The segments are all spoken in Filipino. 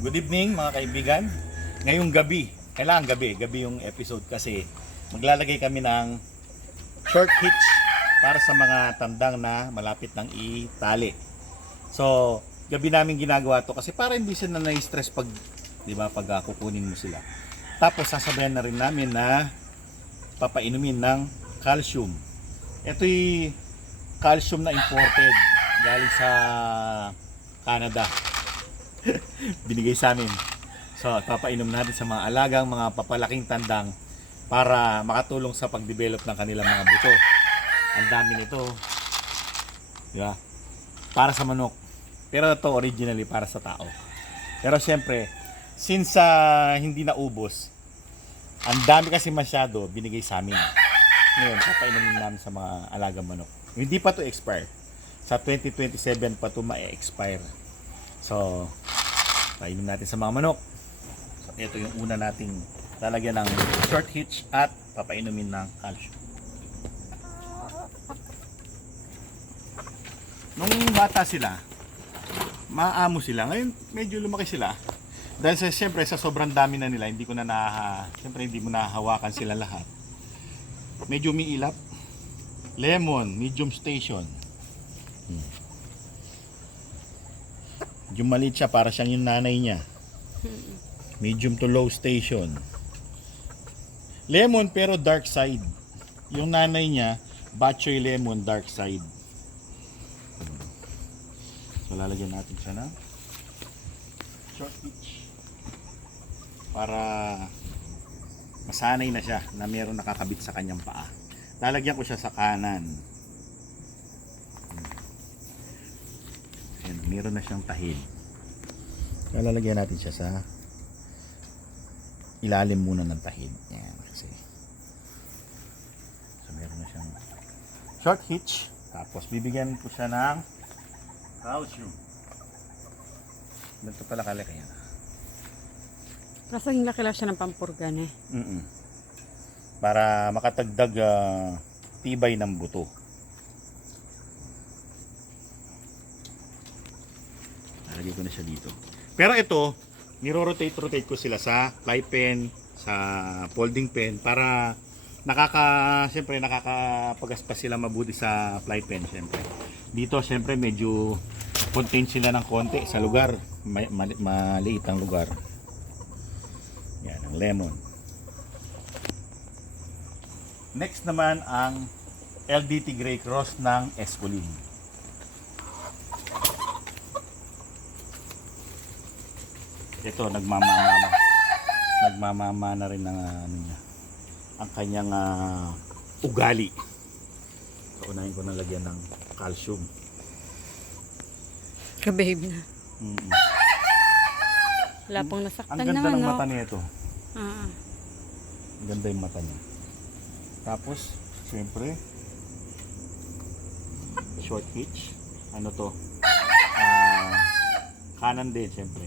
Good evening mga kaibigan. Ngayong gabi, kailangan gabi yung episode kasi maglalagay kami ng short hitch para sa mga tandang na malapit ng itali. So, gabi namin ginagawa to kasi para hindi sila na-stress pag, di ba, pag kukunin mo sila. Tapos sasabayan na rin namin na papainumin ng calcium. Ito'y calcium na imported galing sa Canada. Binigay sa amin. So, papainom natin sa mga alagang, mga papalaking tandang para makatulong sa pag-develop ng kanilang mga buto. Ang dami nito. Diba? Para sa manok. Pero ito originally para sa tao. Pero siyempre, since hindi naubos, ang dami kasi masyado binigay sa amin. Ngayon, papainumin namin sa mga alagang manok. Hindi pa to expire. Sa 2027 pa to ma-expire. So, painom natin sa mga manok. So, ito yung una nating lalagyan ng short hitch at papainumin ng calcium. Nung bata sila, maamo sila. Ngayon, medyo lumaki sila. Dahil siyempre, sa sobrang dami na nila, hindi mo nahahawakan sila lahat. Medyo umiilap. Lemon, medium station. Medyo maliit siya, para siyang yung nanay niya. Medium to low station. Lemon pero dark side. Yung nanay niya, Batchoy lemon dark side. So lalagyan natin siya ng short hitch para masanay na siya na meron nakakabit sa kanyang paa. Lalagyan ko siya sa kanan. Ayan, meron na siyang tahid. Lalagyan natin siya sa ilalim muna ng tahid. Ayan, kasi so meron na siyang short hitch. Tapos bibigyan ko siya ng calcium. Ganito pala kalaki yan. Kasing laki lang siya ng pampurgan eh. Para makatagdag tibay ng buto. Lagay ko na siya dito. Pero ito, niro-rotate ko sila sa fly pen, sa folding pen para siyempre nakakapagaspas sila mabuti sa fly pen siyempre. Dito siyempre medyo contain sila ng konti sa lugar, maliit ang lugar. Yan, ang lemon. Next naman ang LDT Grey Cross ng Escolin. Ito nagmamama na rin ng ang kanyang ugali. So unahin ko na lagyan ng calcium. Ka-babe na. Wala pang nasaktan Ang ganda naman, ng no? mata nito. Ah. Ang ganda yung mata niya. Tapos, siyempre, short hitch. Ano to? Kanan din, siyempre.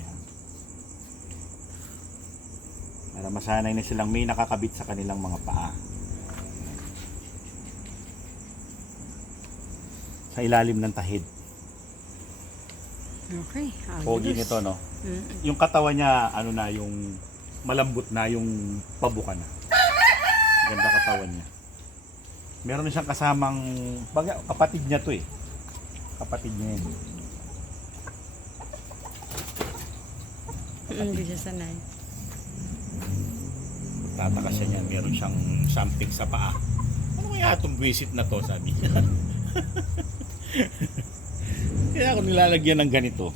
Para masanay na silang may nakakabit sa kanilang mga paa. Sa ilalim ng tahid. Okay. Pogi nito, no? Yung katawan niya, yung malambot na, yung pabuka na. Ganda katawan niya. Meron na siyang kasamang, kapatid niya to eh. Kapatid niya yun. Hindi siya sanay. Tataka siya niya, meron siyang something sa paa. Ano kaya itong visit na to, sabi niya. Kaya ako nilalagyan ng ganito.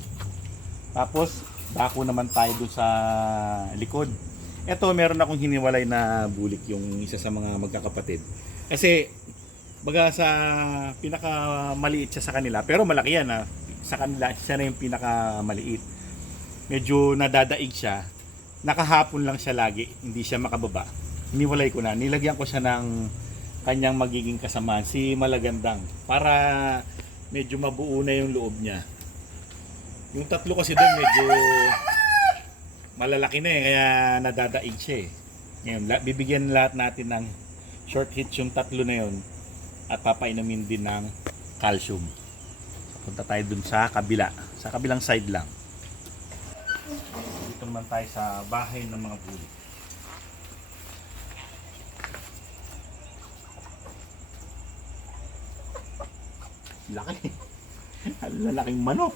Tapos, dako naman tayo doon sa likod. Ito, meron akong hiniwalay na bulik, yung isa sa mga magkakapatid. Kasi, baga sa pinakamaliit siya sa kanila, pero malaki yan sa kanila, siya na yung pinakamaliit. Medyo nadadaig siya. Nakahapon lang siya lagi, hindi siya makababa. Hiniwalay ko na, nilagyan ko siya ng kanyang magiging kasamaan, si Malagandang, para medyo mabuo na yung loob niya. Yung tatlo kasi doon medyo malalaki na kaya nadadaig siya eh. Ngayon, bibigyan lahat natin ng short hitch yung tatlo na yun at papainumin din ng calcium. Punta tayo dun sa kabila, sa kabilang side lang. Dito naman tayo sa bahay ng mga bulik. Laki. Ang lalaking manok.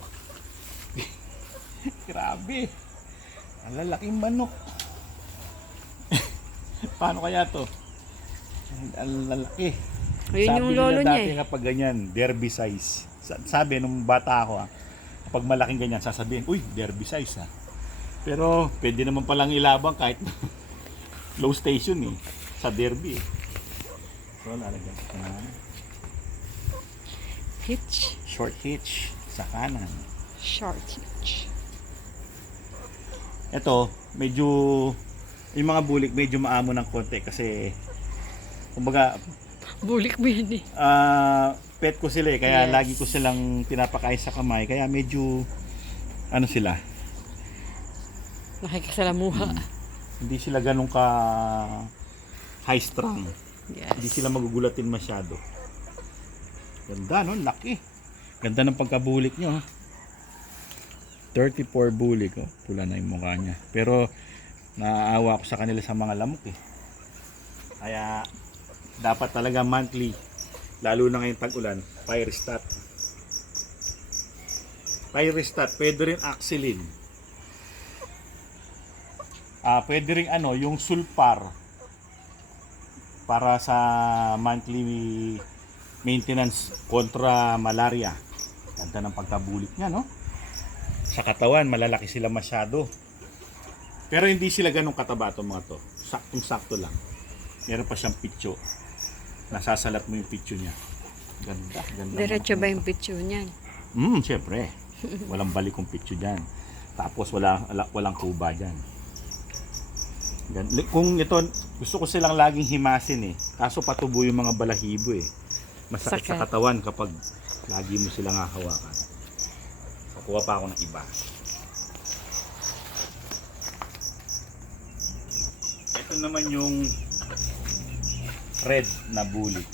Grabe. Ang lalaking manok. Paano kaya to? Ang lalaki. Ayun yung lolo nila niya dati kapag ganyan, derby size. Sabi nung bata ako, kapag malaking ganyan, sasabihin, uy, derby size ha. Pero pwede naman palang ilabang kahit low station eh, sa derby eh. So, lalagyan ko na Hitch. short hitch sa kanan. Short hitch. Ito, medyo, yung mga bulik medyo maamo ng konti kasi, kumbaga, Bulik mo yan eh. pet ko sila eh, kaya Yes. lagi ko silang pinapakain sa kamay, kaya medyo, ano sila, Nakikisalamuha. hindi sila ganun ka high strung. Yes. Hindi sila magugulatin masyado. Ganda no, laki. Ganda ng pagkabulik nyo ha. 34 bulik oh. Pula na yung mukha niya. Pero naaawa ko sa kanila sa mga lamok eh. Kaya dapat talaga monthly, lalo na ngayong tag-ulan, Pyrestat. Pyrestat, pwede rin Axilin. Pwede rin ano, yung Sulfar para sa monthly maintenance kontra malaria. Ganda ng pagkabulik niya, no? Sa katawan, malalaki sila masyado. Pero hindi sila ganun kataba itong mga to. Saktong-sakto lang. Meron pa siyang pitso. Nasasalat mo yung pitso niya. Ganda, ganda. Diretso ba yung picture niyan? Syempre. Walang balikong pitso dyan. Tapos walang kuba dyan. Kung ito, gusto ko silang laging himasin eh. Kaso patubo yung mga balahibo eh. Masakit sa Sakit. katawan kapag lagi mo silang hahawakan. Kuha pa ako ng iba. Ito naman yung red na bulik.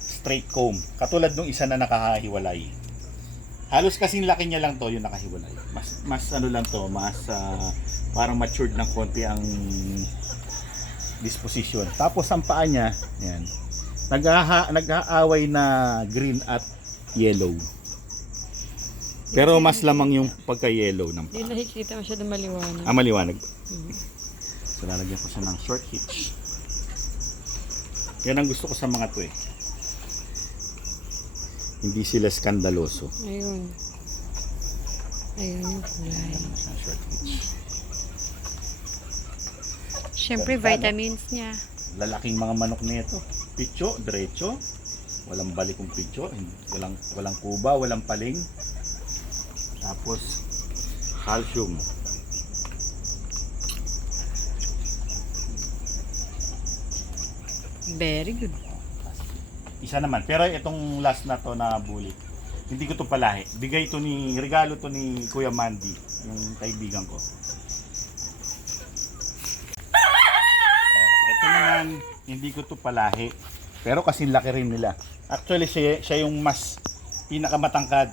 Straight comb. Katulad nung isa na nakahiwalay. Halos kasing laki niya lang to yung nakahiwalay. Mas ano lang to, mas parang matured ng konti ang disposition. Tapos ang paa niya, yan. Nag-aaway na green at yellow. Pero mas lamang yung pagka-yellow ng Hindi paa. nakikita masyado maliwanag. Maliwanag. So lalagyan ko siya ng short hitch. Yan ang gusto ko sa mga to eh. Hindi sila skandaloso. Ayun. Ayun yung kulay. Lalagyan ko siya ng short hitch. Siyempre, Ganda, no? vitamins niya. Lalaking mga manok nito. Pitso, diretso. Walang balikong pitso. Walang kuba, walang paling. Tapos, calcium. Very good. Isa naman. Pero itong last na to na bulik, hindi ko to palahi. Regalo to ni Kuya Mandy, yung kaibigan ko. Ito naman, hindi ko to palahi. Pero kasi laki rin nila. Actually, siya yung mas pinakamatangkad.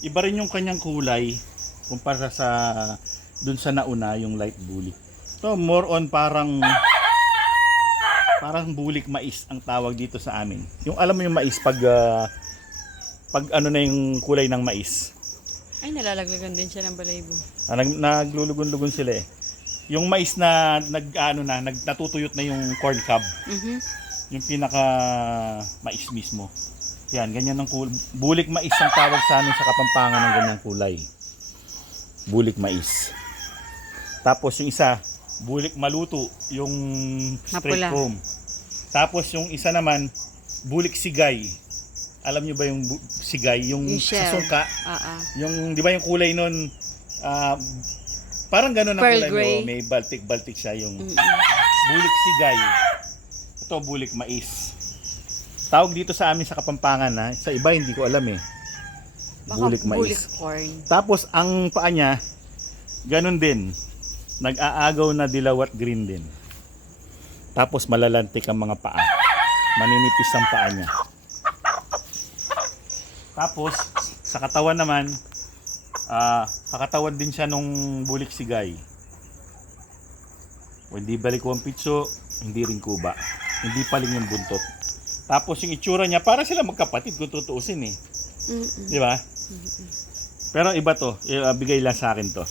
Iba rin yung kanyang kulay kumpara sa dun sa nauna, yung light bulik. So, more on parang bulik mais ang tawag dito sa amin. Yung alam mo yung mais pag ano na yung kulay ng mais. Ay, nalalaglagan din siya ng balaybo. Naglulugon-lugon sila eh. Yung mais na natutuyot na yung corn cob, yung pinaka mais mismo. Yan, ganyan ang bulik mais ang tawag sa amin sa Kapampangan ng ganyang kulay. Bulik mais. Tapos yung isa, bulik maluto, yung straight Mapula. comb. Tapos yung isa naman, bulik sigay. Alam niyo ba yung sigay? Yung sa shell. sungka. Yung, di ba yung kulay nun, parang gano'n ang Pearl kulay gray. mo. May baltik-baltik siya yung bulik sigay. Ito, bulik mais. Tawag dito sa amin sa Kapampangan ha. Sa iba hindi ko alam eh. Baka Bulik mais. bulik corn. Tapos ang paa niya, ganun din. Nag-aagaw na dilaw at green din. Tapos malalantik ang mga paa. Maninipis ang paa niya. Tapos sa katawan naman, Kakatawan din siya nung bulik sigay. O hindi balikwang pitso, hindi rin kuba. Hindi paling yung buntot. Tapos yung itsura niya, para sila magkapatid kung tutuusin eh. Di ba? Pero iba to, bigay lang sa akin to.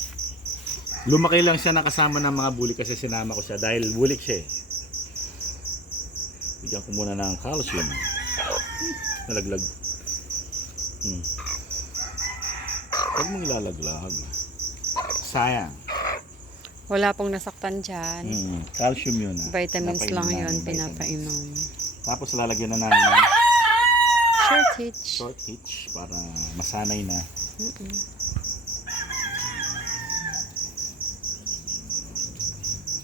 Lumaki lang siya nakasama ng mga bulik kasi sinama ko siya dahil bulik siya eh. Bigyan ko muna ng calcium. Nalaglag. Huwag mong ilalaglag. Sayang. Wala pong nasaktan dyan. Calcium yun. Vitamins Napainom lang namin, yun, vitamins. pinapainom. Tapos lalagyan na namin ng Short hitch. short hitch para masanay na.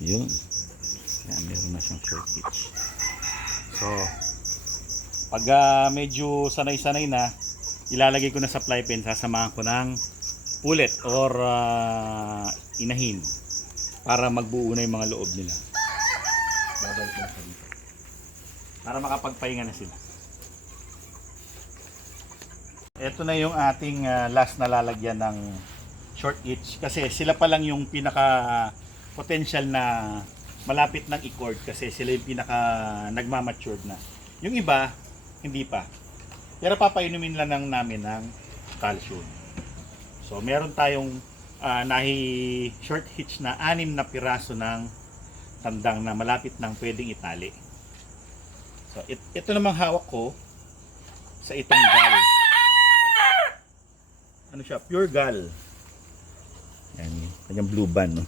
Yun. Yan, meron na siyang short hitch. So, pag medyo sanay-sanay na, ilalagay ko na sa fly pen, sasamahan ko ng pulet or inahin para magbuo na yung mga loob nila. Babalik na sa dito. Para makapagpahinga na sila. Ito na yung ating last na lalagyan ng short hitch kasi sila pa lang yung pinaka potential na malapit ng i-cord kasi sila yung pinaka nagmamatured na. Yung iba, hindi pa. Pero papainumin lang namin ng calcium. So meron tayong short hitch na 6 na piraso ng tandang na malapit ng pwedeng itali. So ito namang hawak ko sa itong gal. Ano siya? Pure gal. Yan, kanyang blue band, no?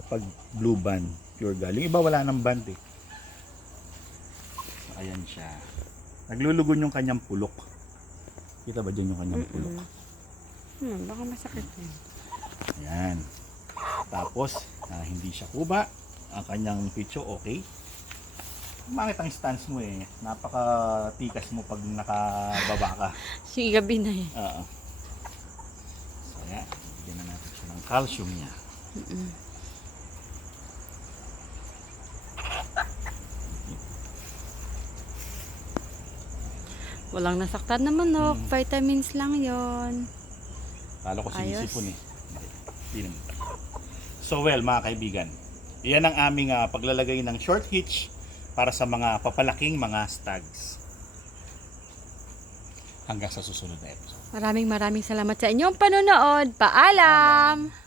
Kapag blue band, pure gal. Yung iba wala ng band eh. So, ayan siya. Naglulugon yung kanyang pulok. Kita ba dyan yung kanyang pulok? Baka masakit yun. Ayan. Tapos, hindi siya kuba. Ang kanyang pitso, okay. Bakit ang stance mo eh? Napaka-tikas mo pag nakababa ka. Sige, gabi na eh. Oo. So, ayan. Bigyan na natin siya ng calcium niya. Walang nasaktan na manok. Vitamins lang yon. Kala ko Ayos. sinisipon eh. Hindi naman. So well, mga kaibigan, iyan ang aming paglalagay ng short hitch para sa mga papalaking mga stags. Hanggang sa susunod na episode. Maraming salamat sa inyong panonood. Paalam!